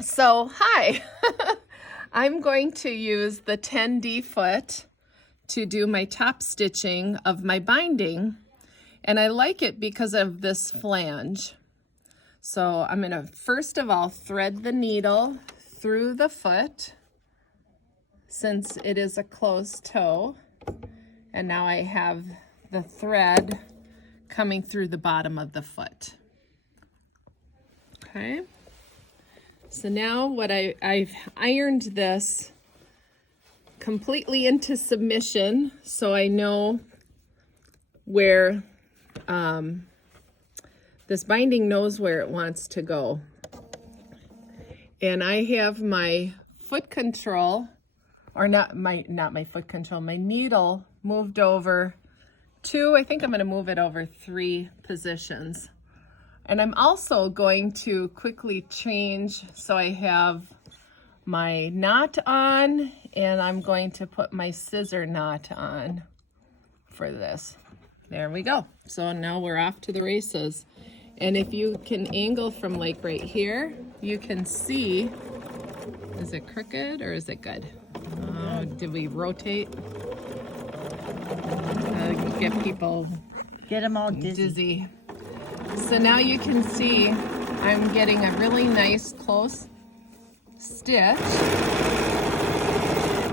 So, hi, I'm going to use the 10D foot to do my top stitching of my binding, and I like it because of this flange. So I'm going to first of all thread the needle through the foot since it is a closed toe, and now I have the thread coming through the bottom of the foot. Okay. So now what I've ironed this completely into submission so I know where this binding knows where it wants to go. And I have my foot control, or not my foot control, my needle moved over two, I think I'm gonna move it over 3 positions. And I'm also going to quickly change so I have my knot on, and I'm going to put my scissor knot on for this. There we go. So now we're off to the races. And if you can angle from like right here, you can see, is it crooked or is it good? Did we rotate? Get people, get them all dizzy. So now you can see I'm getting a really nice close stitch,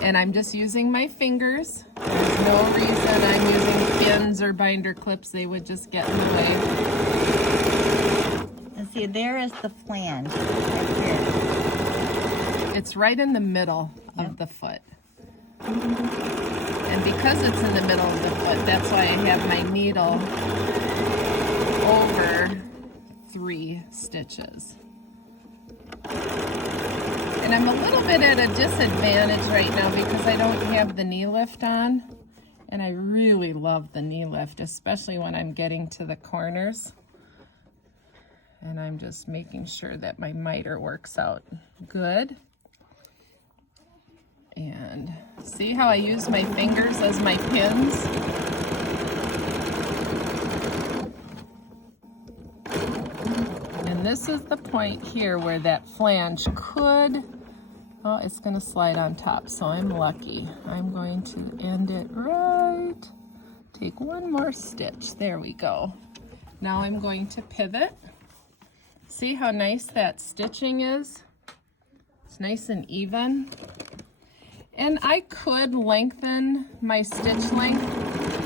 and I'm just using my fingers. There's no reason I'm using pins or binder clips. They would just get in the way. And see, there is the flange right here. It's right in the middle of the foot. And because it's in the middle of the foot, that's why I have my needle over 3 stitches. And I'm a little bit at a disadvantage right now because I don't have the knee lift on. And I really love the knee lift, especially when I'm getting to the corners. And I'm just making sure that my miter works out good. And see how I use my fingers as my pins? And this is the point here where that flange could, oh, it's gonna slide on top, so I'm lucky. I'm going to end it right. Take one more stitch, there we go. Now I'm going to pivot. See how nice that stitching is? It's nice and even. And I could lengthen my stitch length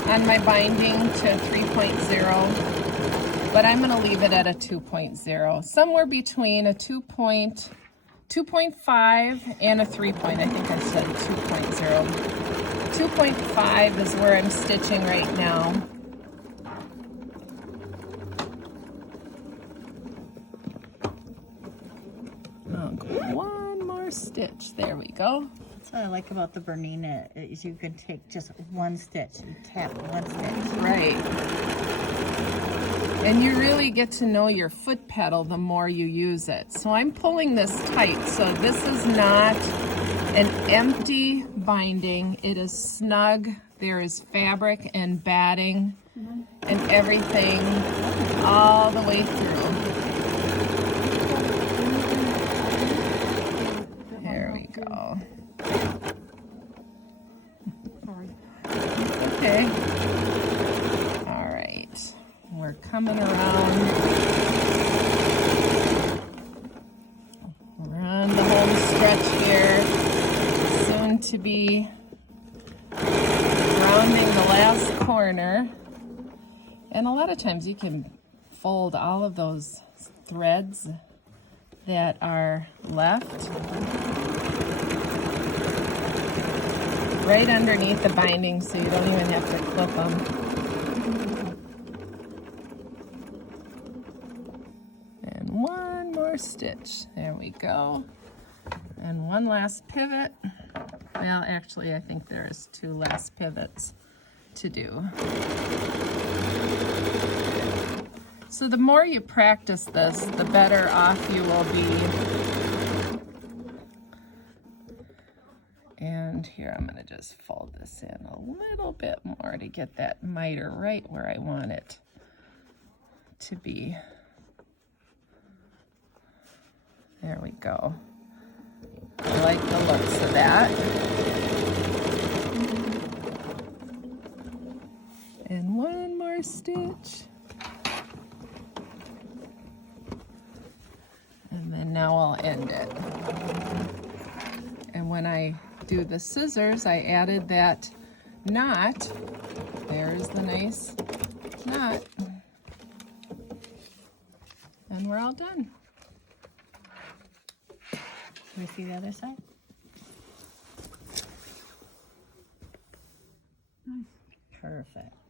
on my binding to 3.0, but I'm gonna leave it at a 2.0, somewhere between a 2.5 and a 3 point. I think I said 2.0. 2.5 is where I'm stitching right now. I'll go one more stitch. There we go. That's what I like about the Bernina is you can take just one stitch and tap one stitch. Right. And you really get to know your foot pedal the more you use it. So I'm pulling this tight. So this is not an empty binding. It is snug. There is fabric and batting and everything all the way through. There we go. Okay. All right. We're coming around. We're on the home stretch here. Soon to be rounding the last corner. And a lot of times you can fold all of those threads that are left right underneath the binding, so you don't even have to clip them. And one more stitch. There we go. And one last pivot. Well, actually, I think there's 2 last pivots to do. So the more you practice this, the better off you will be. And here I'm gonna just fold this in a little bit more to get that miter right where I want it to be. There we go. like the looks of that. And one more stitch. And then now I'll end it. And when I do the scissors, I added that knot. There's the nice knot. And we're all done. Can we see the other side? Perfect.